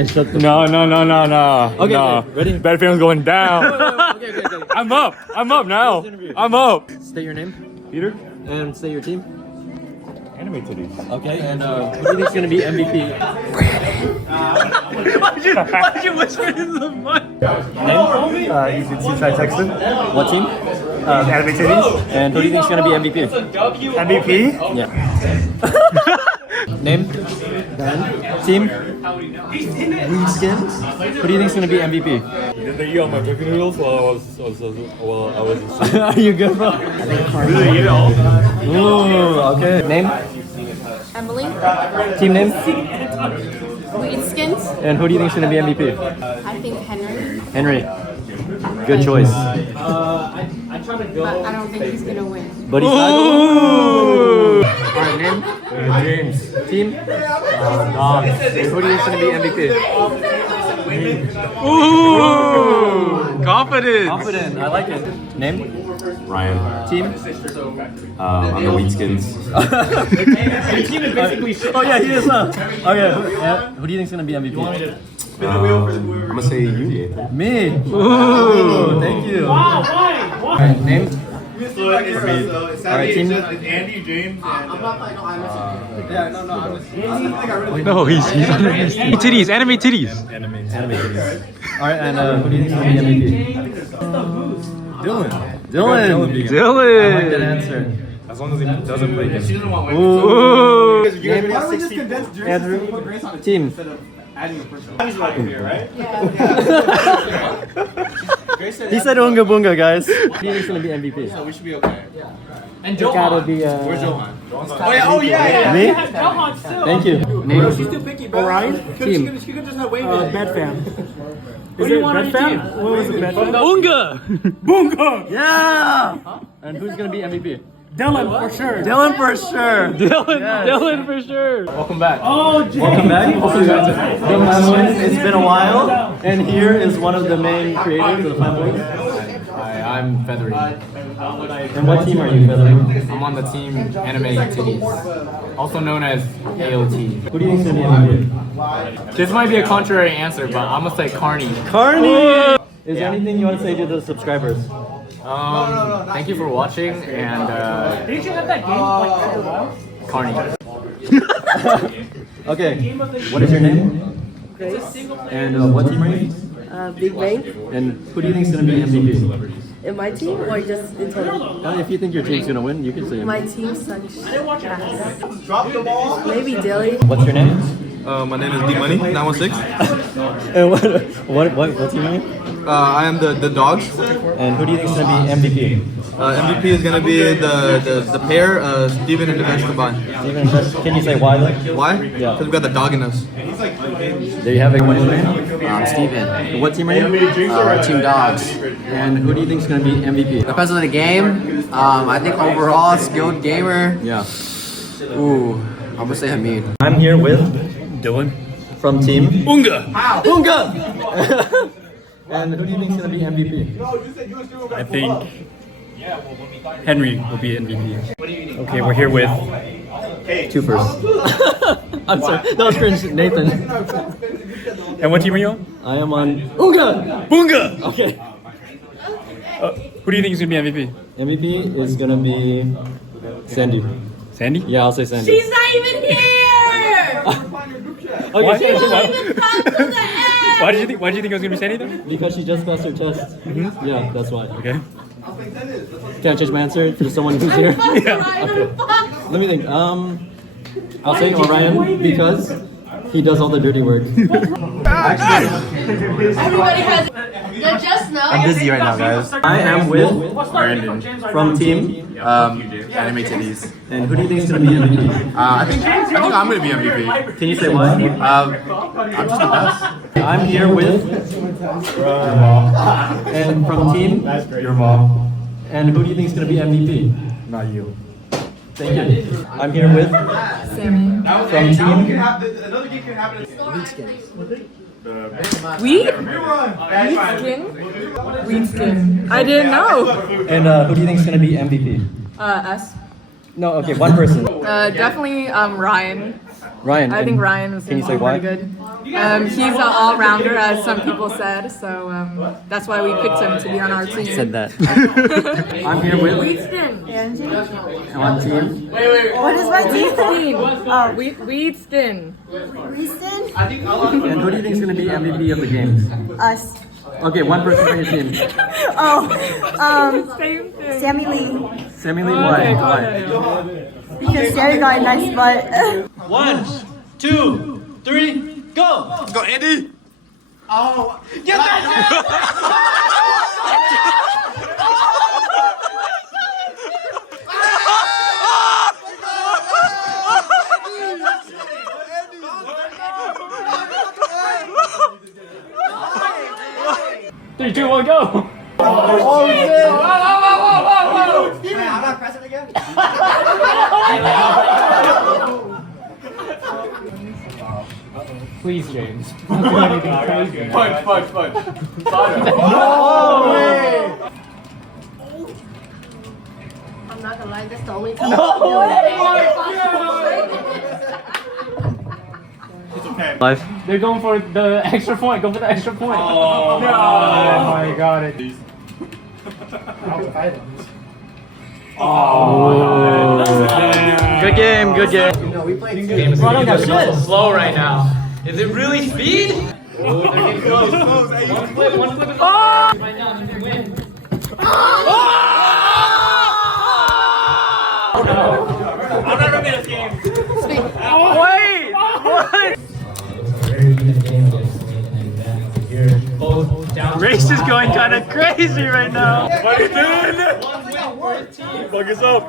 and shut the. No. Okay, no. okay, ready? Bad feelings going down. Okay. I'm up now. I'm up. State your name Peter? and say your team. Anime titties. Okay, and who do you think is gonna be MVP? Why'd you whisper into the mic? Name? Seaside Texan. What team? Anime titties. And who do you think is gonna be MVP? MVP? Yeah. Name? Dan. Team? Weed skins. Who do you think is gonna be MVP? Did they eat all my cookie noodles while I was Are you good, bro? Did they eat it all? Ooh, okay. Name? Emily, Team name? Weed Skins. And who do you think is gonna be MVP? I think Henry, Henry. Good choice. but I don't think he's gonna win. But he's not. Ooh. Alright, name? James. Team? Dogs. And who do you think is gonna be MVP? Ooh! Confidence. Confident. I like it. Name? Ryan. Team? I'm the Wheat Skins. Oh yeah, he is. Okay. Who do you think is gonna be MVP? I'm gonna say you. Me. Ooh, thank you. Alright, name? Alright, team? Andy, James, and No, he's under his titties. Anime titties. Alright, and who do you think is gonna be MVP? Dylan. I like that Dylan. answer. As long as he doesn't play against me. Ooh. Name? Andrew. Team. He said Unga Bunga, guys. Who do you think is gonna be MVP? we should be okay. It's gotta be Where's Johan? Oh yeah. me. Thank you. Name? Orion? Team. She could just have waved it. Bad fam. What do you want on your team? What was it, bad fam? Unga. Bunga! Yeah. And who's gonna be MVP? Dylan, for sure. Dylan for sure. Dylan for sure. Welcome back. Oh, Welcome back. The Flamfam. It's been a while, and here is one of the main creators of the Flamfam. Hi, I'm Feathery. And what team are you, Feathery? I'm on the team Anime Tiddies, also known as AOT. Who do you think is gonna be MVP? This might be a contrary answer, but I'm gonna say Karney. Karney. Is there anything you want to say to the subscribers? Thank you for watching, and Didn't you have that game like for a while? Karney. Okay. What is your name? Grace, And what team are you? Big Bang, And who do you think is gonna be MVP? in my team or just in total? If you think your team's gonna win, you can say him. My team sucks ass. Maybe Dilly. What's your name? My name is D Money 916. And what team are you? I am the dogs. And who do you think is gonna be MVP? MVP is gonna be the pair, Steven and Devesh combined. Steven, can you say why? Why? Yeah. Because we got the dog in us. There you have it. What is your name? I'm Steven. And what team are you? Team Dogs. And who do you think is gonna be MVP? Depends on the game. I think overall, skilled gamer. Yeah. Ooh, I'm gonna say Hamid. I'm here with Dylan. from team Unga. Unga. And who do you think is gonna be MVP? I think Henry will be MVP. Okay, we're here with Two first. I'm sorry, that was cringe, Nathan. And what team are you on? I am on Unga. Bunga! Okay. Who do you think is gonna be MVP? MVP is gonna be Sandy. Sandy? Yeah, I'll say Sandy. She's not even here. Okay, Why? She didn't even come to the end. Why did you think it was gonna be Sandy then? Because she just passed her test. Yeah, that's why. Okay. Can I change my answer to someone who's here? Yeah. Let me think. I'll say Orion because he does all the dirty work. Everybody has. You're just now. I'm busy right now, guys. I am with Brandon. from team. Anime Titties. And who do you think is gonna be MVP? I think I'm gonna be MVP. Can you say why? I'm just the best. I'm here with and from team. Your mom. And who do you think is gonna be MVP? Not you. Thank you. I'm here with Sammy. from team. Another game can happen. Weed? Weed skin. I didn't know. And who do you think is gonna be MVP? Us. No, okay, one person. Definitely Ryan. Ryan. I think Ryan was Can you say why? pretty good. He's an all-rounder, as some people said, so that's why we picked him to be on our team. Said that. I'm here with Wheatston. one team. What is my team? Oh, Wheatston. Wheatston? And who do you think is going to be MVP of the games? Us. Okay, one person from your team. Same thing. Sammy Lee. Sammy Lee, why? Because Sammy got a nice butt. 1, 2, 3, go! Let's go, Andy. Oh. Get that! Three, two, one, go! Oh shit! I'm not pressing again. Please, James. Punch. No way! I'm not gonna lie, that's the only time. Live. They're going for the extra point. Go for the extra point. Oh, no. I got it. Good game, good game. Game is a little slow right now. Is it really speed? I'm never made this game. Wait! What? Race is going kind of crazy right now. What are you doing? Fuck us up.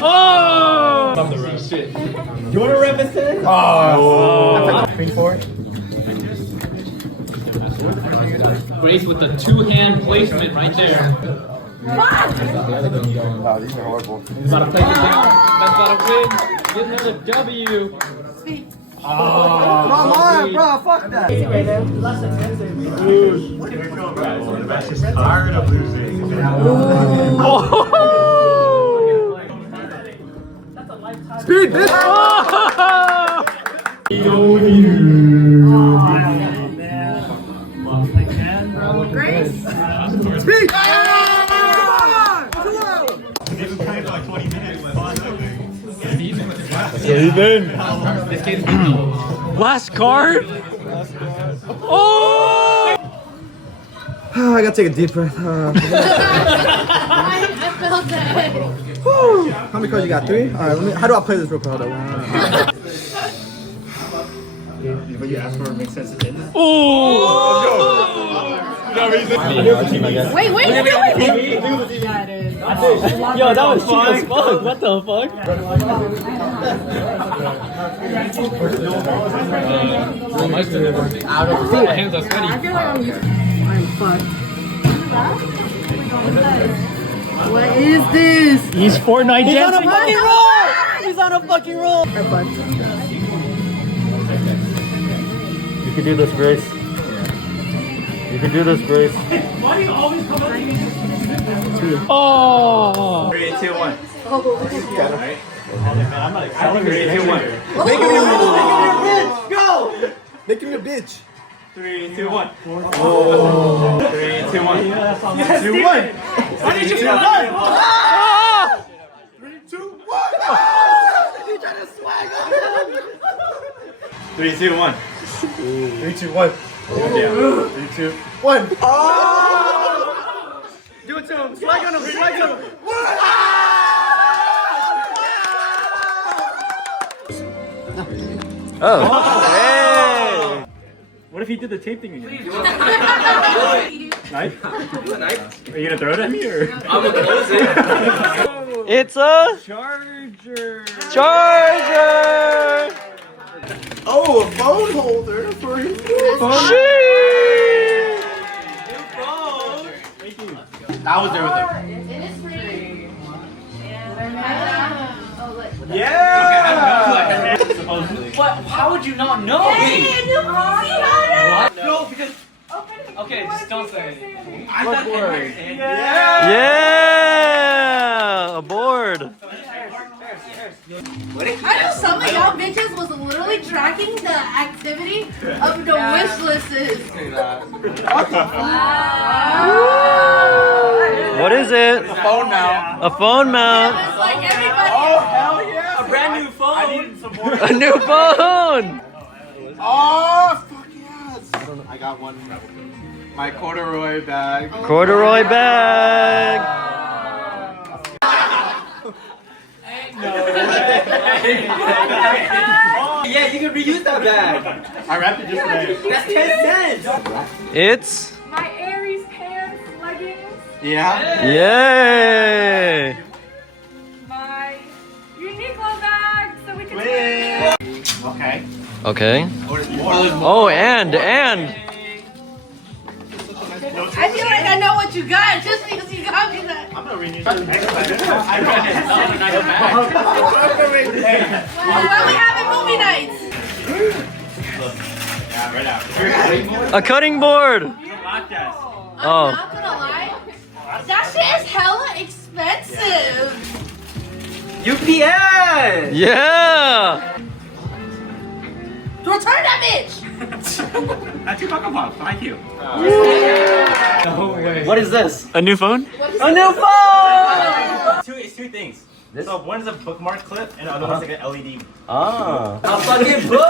Oh! You want to represent? Oh. Grace with the two-hand placement right there. These are horrible. He's about to play the game. That's about to win. Get another W. Come on, bro. Fuck that. Tired of losing. Speed, bitch. Grace. Speed. This is playing for like 20 minutes. This game's been Last card? Oh! I gotta take a deep breath. I felt that. How many cards you got? 3? Alright, how do I play this real quick? Hold on. But you asked for it makes sense again. Wait. Yo, that was cheap as fuck. What the fuck? My hands are sweaty. I'm fucked. What is this? He's Fortnite He's on a dancing. fucking roll! He's on a fucking roll! I'm fucked. You can do this, Grace. You can do this, Grace. Why do you always come up? Oh! 3, 2, 1. I'm not excited. 3, 2, 1. Make him your bitch. Go. Make him your bitch. 3, 2, 1. 3, 2, 1. 2, 1. Why did you do that? 3, 2, 1. You trying to swag on him. 3, 2, 1. 3, 2, 1. Yeah. 3, 2, 1. Oh! Do it to him. Swag on him. Swag on him. Oh. Hey! What if he did the tape thing again? Knife? Are you gonna throw it at me or? I'm gonna close it. It's a Charger! charger! Oh, a phone holder for his Sheesh! I was there with him. It is free. Yeah! What? How would you not know? What? No, because. Okay, just don't say anything. Yeah! Yeah! A board! I know some of y'all bitches was literally tracking the activity of the wish lists. What is it? A phone mount. A phone mount. It's like everybody. Oh, hell yeah. A brand new phone. I need some more. A new phone. Oh, fuck yes. I got one. My corduroy bag. Corduroy bag. Yeah, you can reuse that bag. I wrapped it just today. That's 10 cents. It's My Aries pants, leggings, Yeah. yay. my Uniqlo bag, so we can swim. Okay. Okay. Oh, and I feel like I know what you got just because you got me that. I'm gonna renew it. Why we having movie nights? Yeah, right out. a cutting board. I'm Oh. not gonna lie. That shit is hella expensive. UPS. Yeah. Return that bitch. That's your Funko Pop. Thank you. What is this? A new phone? A new phone. It's two things. So one's a bookmark clip, and the other one's like an LED. Ah. A fucking book.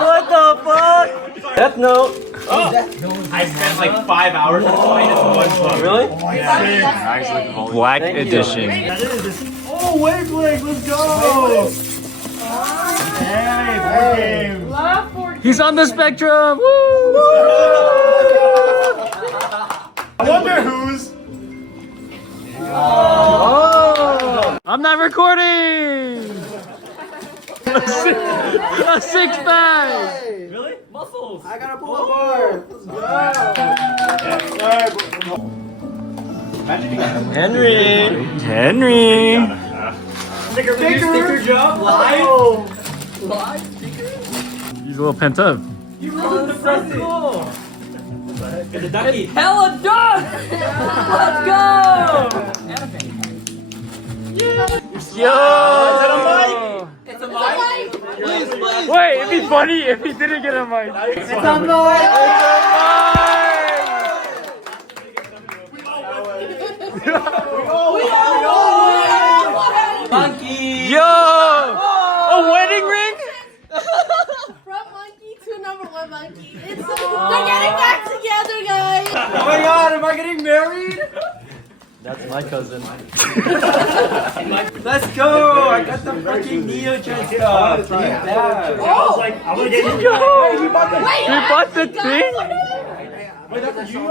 What the fuck? Death Note. I spent like 5 hours on this one book. Really? Black Thank you. edition. Oh, wait, Blake, let's go. Hey, board game. Love for He's on the spectrum. Woo! I wonder who's. Oh. I'm not recording. A six pack. Really? Muscles. I gotta pull a bar. Let's go. Henry. Henry. Sticker job live. He's a little pent up. Get the ducky. hella done. Let's go. Yo. It's a mic. Wait, it'd be funny if he didn't get a mic. It's a mic. Monkey. Yo. A wedding ring? From monkey to number one monkey. They're getting back together, guys. Oh my god, am I getting married? That's my cousin. Let's go! I got the fucking Neo Gen stuff. I was like, I'm gonna get you. Yo. You bought the thing? Wait, that's for you?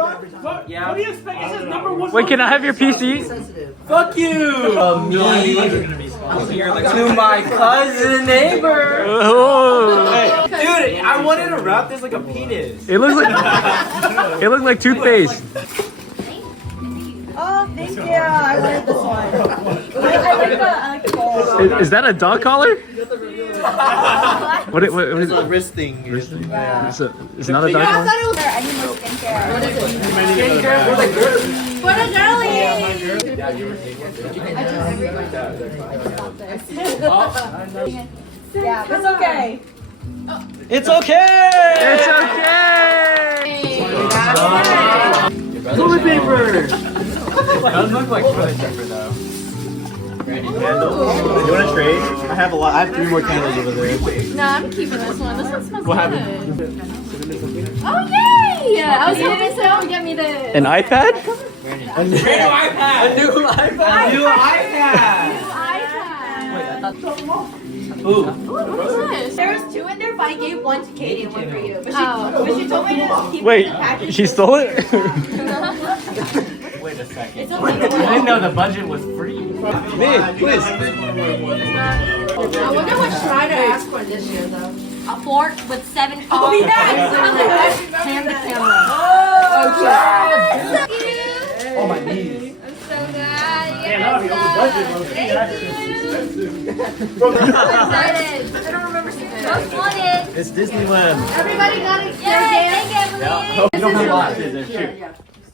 Yeah. What do you expect? It says number one. Wait, can I have your PC? Fuck you! To my cousin neighbor! Oh. Dude, I wanted to wrap this like a penis. It looks like toothpaste. Oh, thank you. I like this one. I like the ball. Is that a dog collar? What is It's a it? wrist thing. It's not a dog I collar? thought it was I need more skincare. What is it? Skincare for the girlies. Yeah, it's okay. It's okay. It's okay. Toilet paper. Does look like toilet paper though. You wanna trade? I have a lot. I have 3 more candles over there. No, I'm keeping this one. This one smells What good. happened? Oh, yay! I was hoping someone would get me this. An iPad? A new iPad! New iPad. Ooh. What's this? There was 2 in there, but I gave 1 to Katie and 1 for you. But she told me to keep Wait, the package. she stole it? Wait a second. It's only I didn't know the budget was free. I wonder what Strider asked for this year, though. A fork with 7 Oh, forks. yeah! Hand the camera. Oh, my knees. I'm so glad. I don't remember seeing it. Most wanted. It's Disneyland. Everybody got it. Yay, thank you, Emily. You don't have a lot. Scissors, shoot.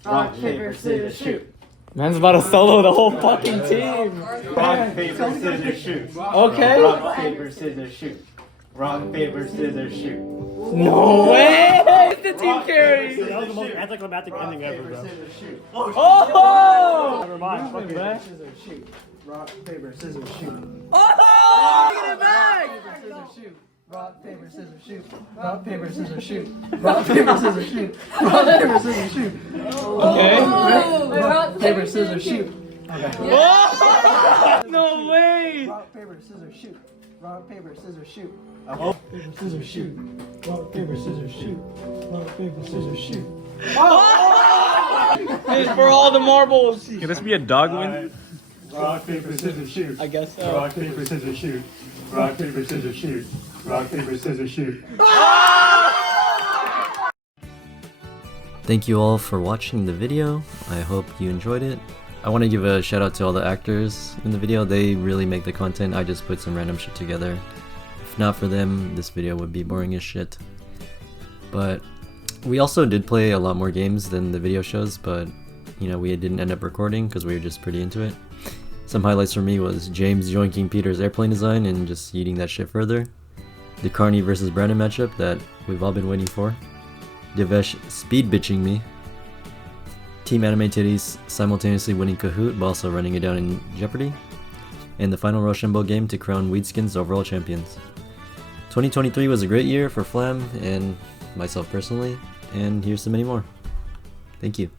Rock, paper, scissors, shoot. Man's about to solo the whole fucking team. Rock, paper, scissors, shoot. Okay. Rock, paper, scissors, shoot. Rock, paper, scissors, shoot. No way! It's the team carry. That was the most anticlimactic ending ever, bro. Oh! Never mind. Fuck it. Scissors, shoot. Rock, paper, scissors, shoot. Oh! Get it back! Scissors, shoot. Rock, paper, scissors, shoot. Rock, paper, scissors, shoot. Rock, paper, scissors, shoot. Rock, paper, scissors, shoot. Okay. Rock, paper, scissors, shoot. Okay. Oh! No way! Rock, paper, scissors, shoot. Rock, paper, scissors, shoot. Rock, paper, scissors, shoot. Rock, paper, scissors, shoot. Rock, paper, scissors, shoot. It's for all the marbles. Can this be a dog win? Rock, paper, scissors, shoot. I guess so. Rock, paper, scissors, shoot. Rock, paper, scissors, shoot. Rock, paper, scissors, shoot. Thank you all for watching the video. I hope you enjoyed it. I want to give a shout out to all the actors in the video. They really make the content. I just put some random shit together. If not for them, this video would be boring as shit. But we also did play a lot more games than the video shows, but you know, we didn't end up recording because we were just pretty into it. Some highlights for me was James yoinking Peter's airplane design and just eating that shit further. The Karney versus Brandon matchup that we've all been waiting for. Devesh speed bitching me. Team Anime Titties simultaneously winning Kahoot but also running it down in Jeopardy. And the final Rochambeau game to crown Weedskins overall champions. 2023 was a great year for Flam and myself personally, and here's to many more. Thank you.